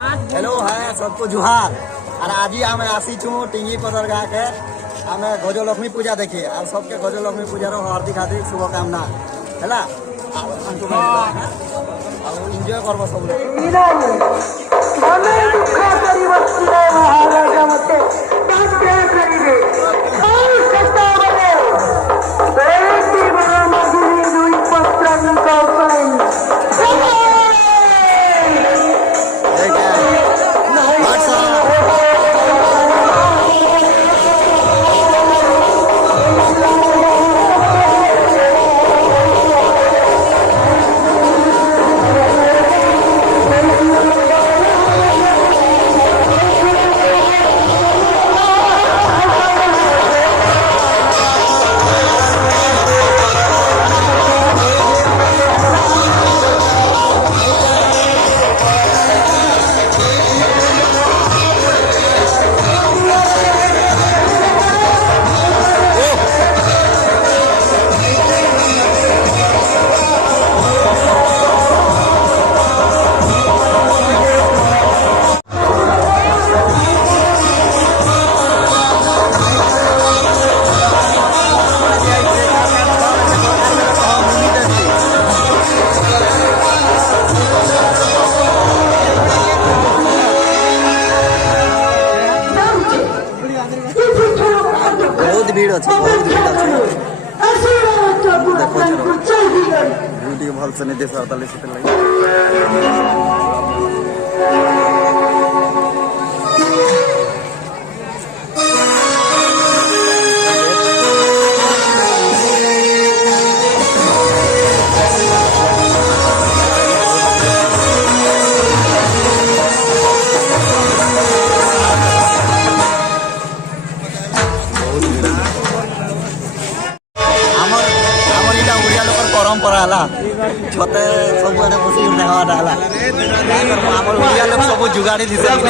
hello है सबको जुहार और आज ही आम आसीचु टिंगी पदर गाँ के आम गजलक्ष्मी पूजा देखिए और सबके गजलक्ष्मी पूजार हार्दिक हार्दिक शुभकामना है एंजॉय करब सब भीड़ अच्छे बहुत भीड़ अच्छे देखो भल से नहीं देश परंपरा है छते सब बस नेवाटा है लोग सब जुगाड़ी जुगाड़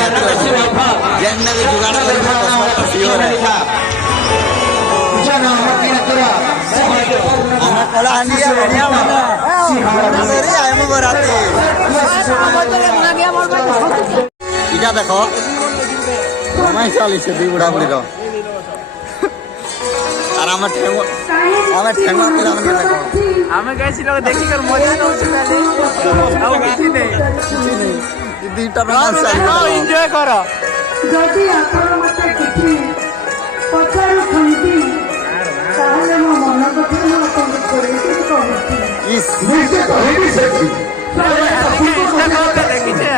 इटा देख कमाई चली दुई बुढ़ा बुढ़ी और आम ठेंग आमे कैसी लोग देखी कर मजा न होछ काले आउ किछि नहीं दुईटा एंजॉय करो जदि आपण मते किछि पचार खंती ताले मो मन कथि न अपन करे कहती इस निश्चय कहबी सकी देखी छे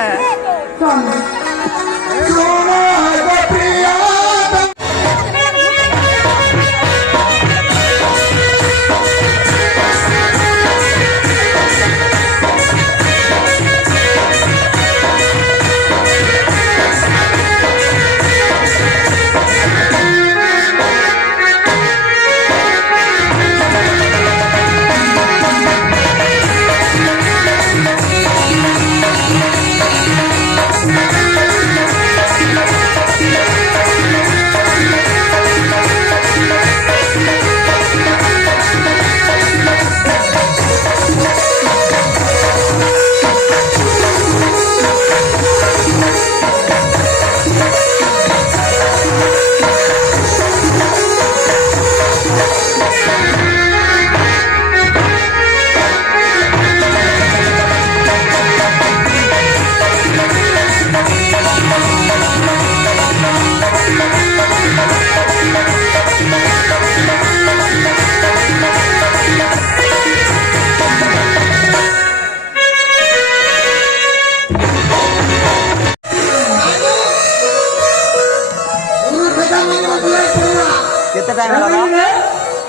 कितने टाइम लगा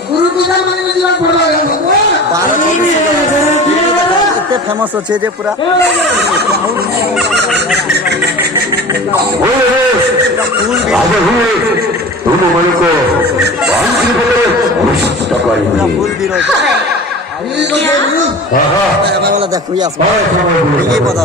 गुरु पूजा माने जीवन पड़ला 12 इतने फेमस अच्छे जे पूरा तुम मन को फूल भी रोज वाला देखो ये आसमान ये पता